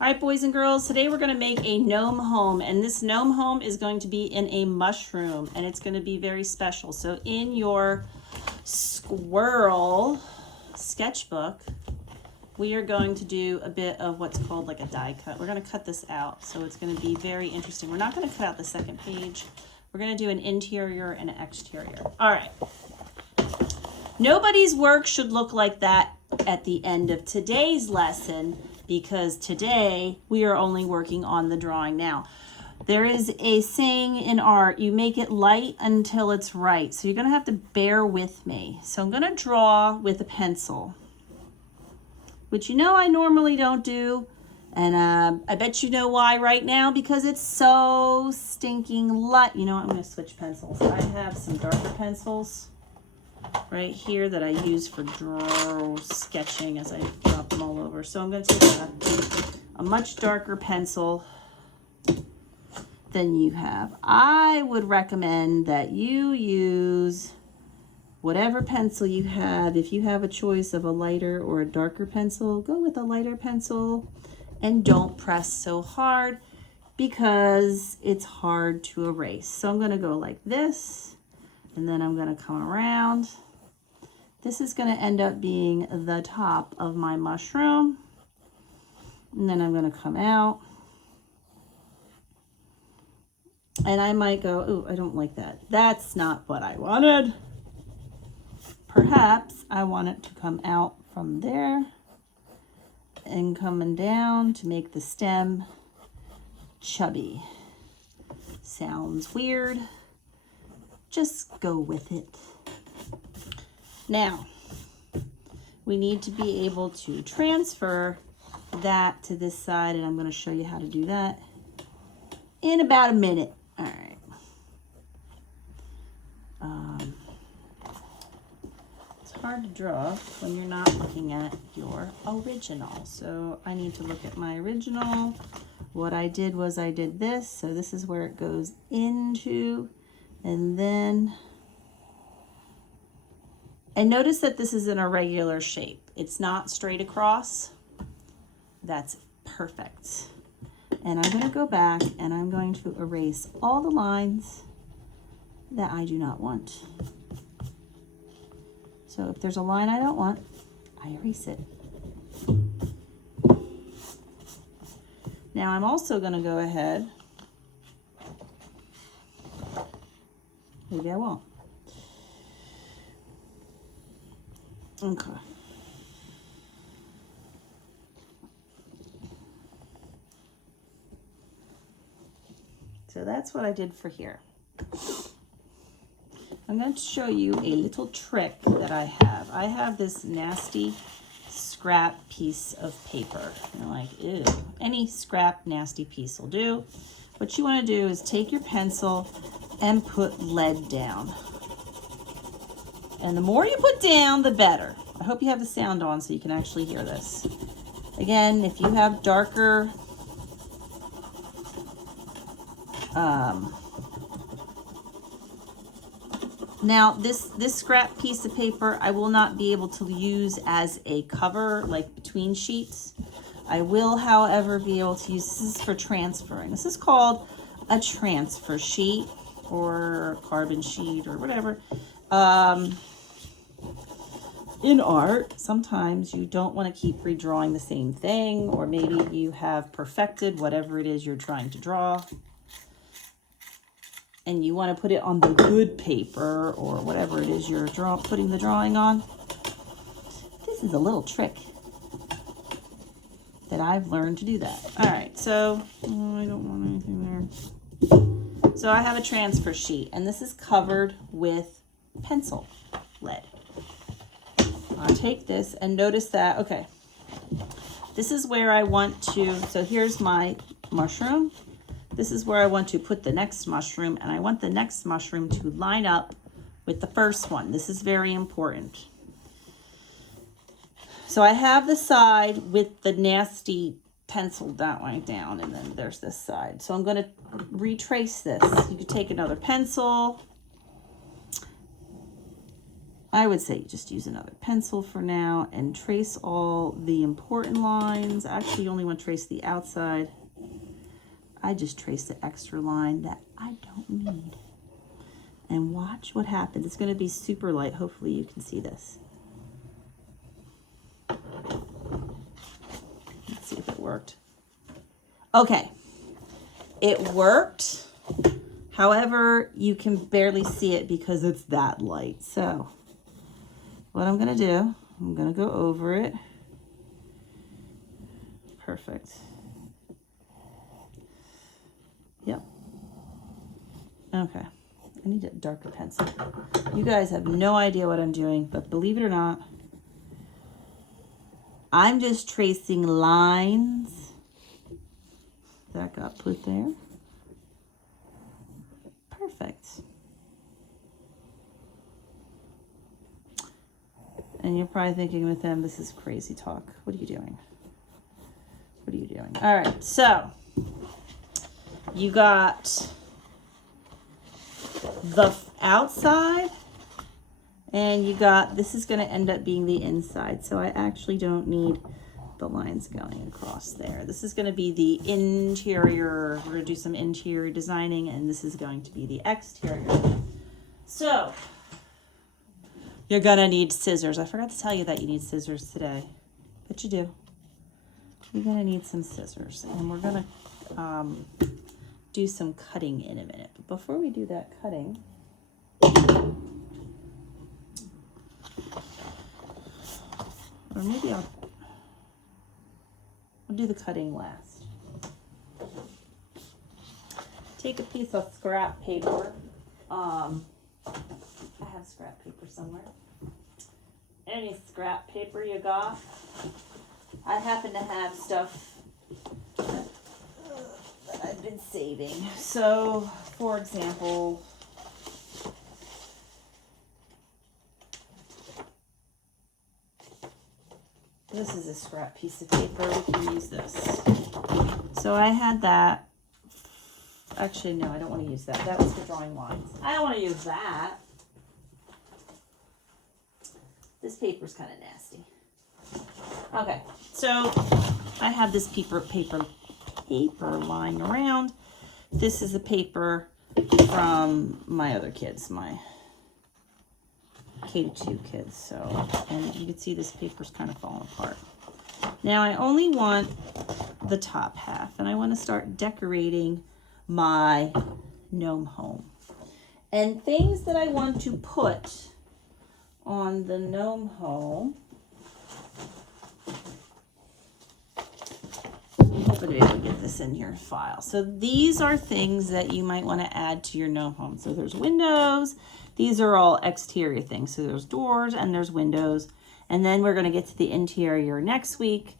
All right, boys and girls, today we're going to make a gnome home, and this gnome home is going to be in a mushroom, and it's going to be very special. So in your squirrel sketchbook, we are going to do a bit of what's called like a die cut. We're going to cut this out, so it's going to be very interesting. We're not going to cut out the second page. We're going to do an interior and an exterior. All right. Nobody's work should look like that at the end of today's lesson, because today we are only working on the drawing. Now, there is a saying in art, you make it light until it's right. So you're going to have to bear with me. So I'm going to draw with a pencil, which you know I normally don't do. And I bet you know why right now, because it's so stinking light. You know what, I'm going to switch pencils. I have some darker pencils right here that I use for sketching as I drop them all over. So I'm going to take a much darker pencil than you have. I would recommend that you use whatever pencil you have. If you have a choice of a lighter or a darker pencil, go with a lighter pencil and don't press so hard because it's hard to erase. So I'm going to go like this, and then I'm going to come around. This is going to end up being the top of my mushroom. And then I'm going to come out. And I might go, ooh, I don't like that. That's not what I wanted. Perhaps I want it to come out from there and coming down to make the stem chubby. Sounds weird. Just go with it. Now, we need to be able to transfer that to this side, and I'm going to show you how to do that in about a minute. All right. It's hard to draw when you're not looking at your original. So I need to look at my original. What I did was I did this. So this is where it goes into, and then... And notice that this is an irregular shape. It's not straight across. That's perfect. And I'm going to go back and I'm going to erase all the lines that I do not want. So if there's a line I don't want, I erase it. Now I'm also going to go ahead. Maybe I won't. Okay. So that's what I did for here. I'm going to show you a little trick that I have. I have this nasty scrap piece of paper. You're like, ew. Any scrap nasty piece will do. What you want to do is take your pencil and put lead down. And the more you put down, the better. I hope you have the sound on so you can actually hear this. Again, if you have darker now this scrap piece of paper I will not be able to use as a cover, like between sheets. I will, however, be able to use, this is for transferring. This is called a transfer sheet or carbon sheet or whatever. In art, sometimes you don't want to keep redrawing the same thing, or maybe you have perfected whatever it is you're trying to draw, and you want to put it on the good paper or whatever it is you're putting the drawing on. This is a little trick that I've learned to do that. All right, so I don't want anything there. So I have a transfer sheet, and this is covered with pencil lead. I'll take this and notice that, okay, this is where I want to, so here's my mushroom. This is where I want to put the next mushroom, and I want the next mushroom to line up with the first one. This is very important. So I have the side with the nasty pencil that way down, and then there's this side. So I'm going to retrace this. You could take another pencil I would say just use another pencil for now and trace all the important lines. Actually, you only want to trace the outside. I just trace the extra line that I don't need. And watch what happens. It's going to be super light. Hopefully you can see this. Let's see if it worked. Okay. It worked. However, you can barely see it because it's that light. So what I'm going to do, I'm going to go over it. Perfect. Yep. Okay. I need a darker pencil. You guys have no idea what I'm doing, but believe it or not, I'm just tracing lines that got put there. Perfect. And you're probably thinking with them, this is crazy talk. What are you doing? What are you doing? All right, so you got the outside and you got, this is going to end up being the inside. So I actually don't need the lines going across there. This is going to be the interior. We're going to do some interior designing, and this is going to be the exterior. So you're going to need scissors. I forgot to tell you that you need scissors today, but you do. You're going to need some scissors, and we're going to do some cutting in a minute. But before we do that cutting, or maybe I'll do the cutting last. Take a piece of scrap paper. I have scrap paper somewhere. Any scrap paper you got. I happen to have stuff that I've been saving. So, for example, this is a scrap piece of paper. We can use this. So I had that. Actually, no, I don't want to use that. That was for drawing lines. I don't want to use that. This paper's kind of nasty. Okay, so I have this paper lying around. This is a paper from my other kids, my K2 kids. So, and you can see this paper's kind of falling apart. Now I only want the top half, and I want to start decorating my gnome home. And things that I want to put on the gnome home, I'm hoping to be able to get this in your file. So these are things that you might want to add to your gnome home. So there's windows. These are all exterior things. So there's doors and there's windows. And then we're going to get to the interior next week.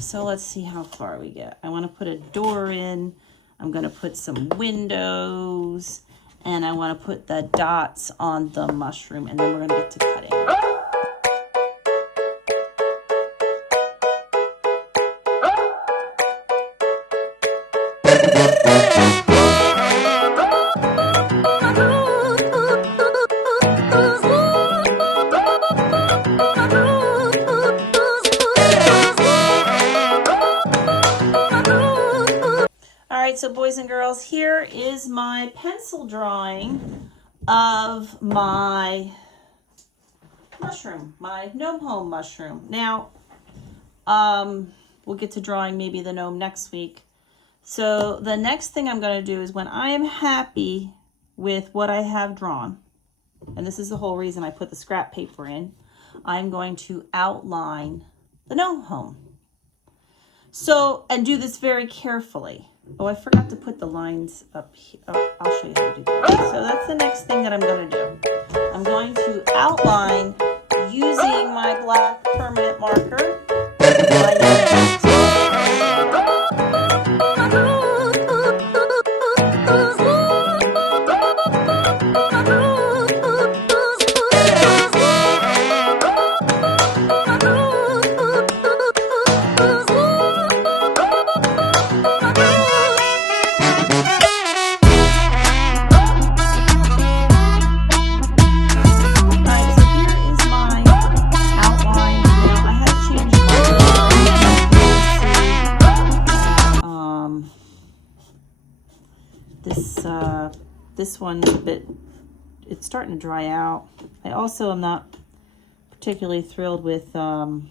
So let's see how far we get. I want to put a door in. I'm going to put some windows. And I want to put the dots on the mushroom. And then we're going to get to cutting. So boys and girls, here is my pencil drawing of my mushroom, my gnome home mushroom. Now, we'll get to drawing maybe the gnome next week. So the next thing I'm going to do is when I am happy with what I have drawn, and this is the whole reason I put the scrap paper in, I'm going to outline the gnome home. So, and do this very carefully. Oh, I forgot to put the lines up here. Oh, I'll show you how to do that. So that's the next thing that I'm going to do. I'm going to outline using my black permanent marker. This one's a bit, it's starting to dry out. I also am not particularly thrilled with how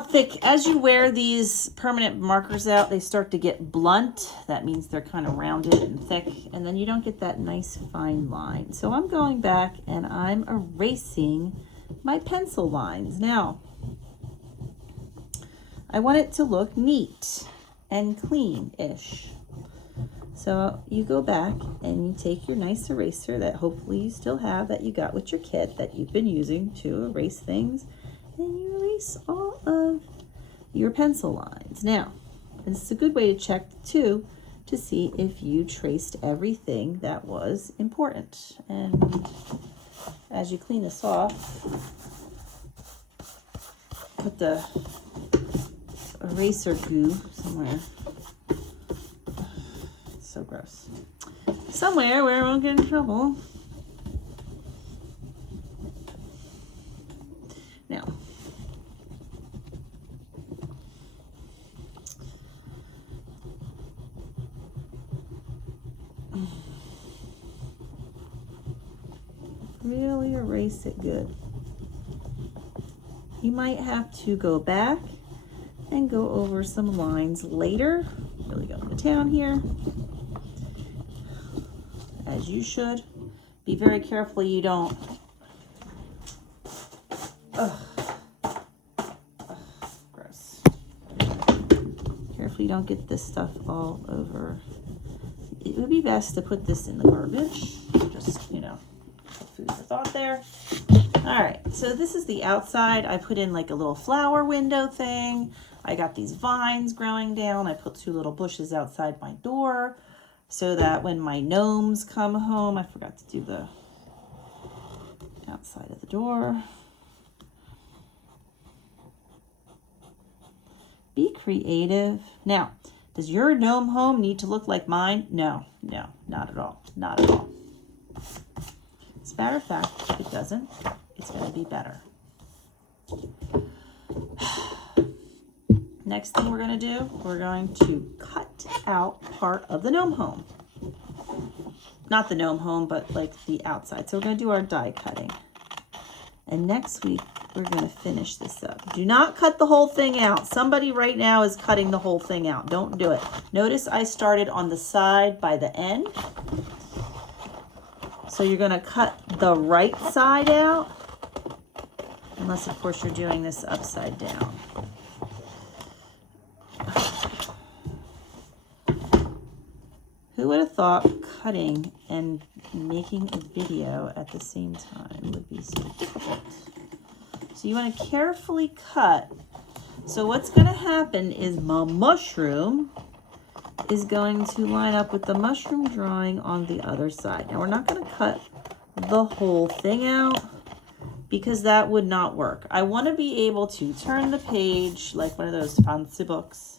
thick. As you wear these permanent markers out, they start to get blunt. That means they're kind of rounded and thick, and then you don't get that nice fine line. So I'm going back and I'm erasing my pencil lines. Now, I want it to look neat and clean-ish. So you go back and you take your nice eraser that hopefully you still have, that you got with your kit that you've been using to erase things, and you erase all of your pencil lines. Now, this is a good way to check too, to see if you traced everything that was important. And as you clean this off, put the eraser goo somewhere. So gross. Somewhere where I won't get in trouble. Now, really erase it good. You might have to go back and go over some lines later. Really going to town here, as you should. Be very careful you don't gross. Careful you don't get this stuff all over. It would be best to put this in the garbage. Just, you know, food for thought there. All right, so this is the outside. I put in like a little flower window thing. I got these vines growing down. I put 2 little bushes outside my door so that when my gnomes come home, I forgot to do the outside of the door. Be creative. Now, does your gnome home need to look like mine? No, no, not at all. Not at all. As a matter of fact, if it doesn't, it's going to be better. Next thing we're going to do, we're going to cut out part of the gnome home. Not the gnome home, but like the outside. So we're going to do our die cutting. And next week, we're going to finish this up. Do not cut the whole thing out. Somebody right now is cutting the whole thing out. Don't do it. Notice I started on the side by the end. So you're going to cut the right side out. Unless, of course, you're doing this upside down. Who would have thought cutting and making a video at the same time would be so difficult? So you want to carefully cut. So what's going to happen is my mushroom is going to line up with the mushroom drawing on the other side. Now we're not going to cut the whole thing out because that would not work. I want to be able to turn the page like one of those fancy books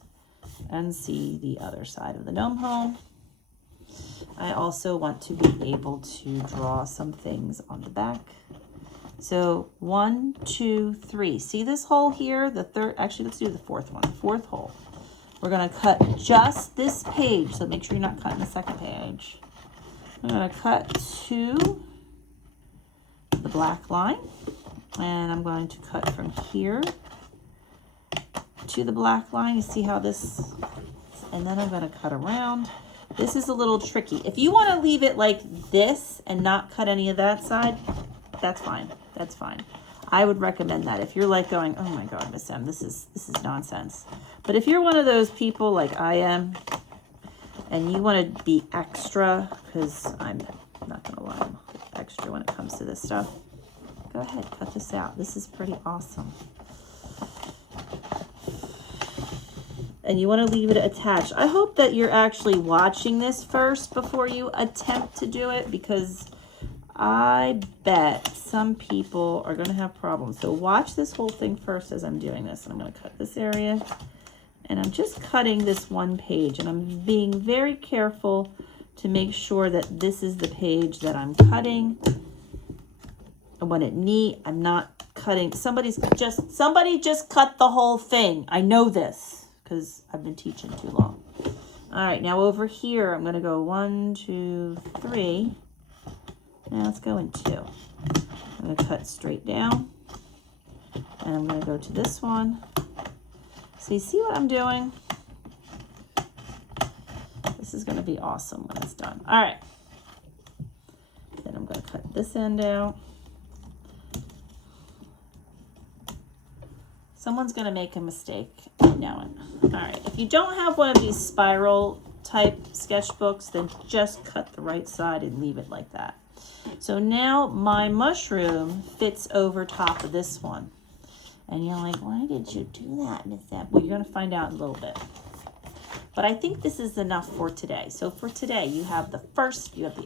and see the other side of the gnome home. I also want to be able to draw some things on the back. So 1, 2, 3. See this hole here? The third, actually, let's do the fourth one, the fourth hole. We're going to cut just this page. So make sure you're not cutting the second page. I'm going to cut to the black line. And I'm going to cut from here to the black line. You see how this, and then I'm going to cut around. This is a little tricky. If you want to leave it like this and not cut any of that side, that's fine. That's fine. I would recommend that. If you're like going, oh my God, Miss M, this is nonsense. But if you're one of those people like I am, and you want to be extra, because I'm not going to lie, I'm extra when it comes to this stuff, go ahead, cut this out. This is pretty awesome. And you want to leave it attached. I hope that you're actually watching this first before you attempt to do it, because I bet some people are going to have problems. So watch this whole thing first as I'm doing this. I'm going to cut this area, and I'm just cutting this one page, and I'm being very careful to make sure that this is the page that I'm cutting. I want it neat. I'm not cutting. Somebody just cut the whole thing. I know this, because I've been teaching too long. All right, now over here, I'm gonna go 1, 2, 3. Now let's go in 2. I'm gonna cut straight down, and I'm gonna go to this one. So you see what I'm doing? This is gonna be awesome when it's done. All right. Then I'm gonna cut this end out. Someone's gonna make a mistake, I know it. All right, if you don't have one of these spiral type sketchbooks, then just cut the right side and leave it like that. So now my mushroom fits over top of this one. And you're like, why did you do that, Miss Deb? Well, you're gonna find out in a little bit. But I think this is enough for today. So for today, you have the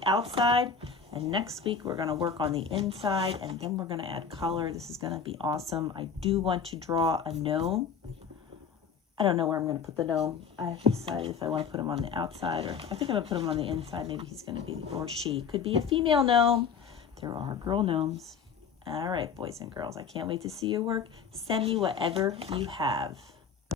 outside, and next week we're gonna work on the inside, and then we're gonna add color. This is gonna be awesome. I do want to draw a gnome. I don't know where I'm gonna put the gnome. I have to decide if I wanna put him on the outside, or I think I'm gonna put him on the inside. Maybe he's gonna be, or she. Could be a female gnome. There are girl gnomes. All right, boys and girls, I can't wait to see your work. Send me whatever you have.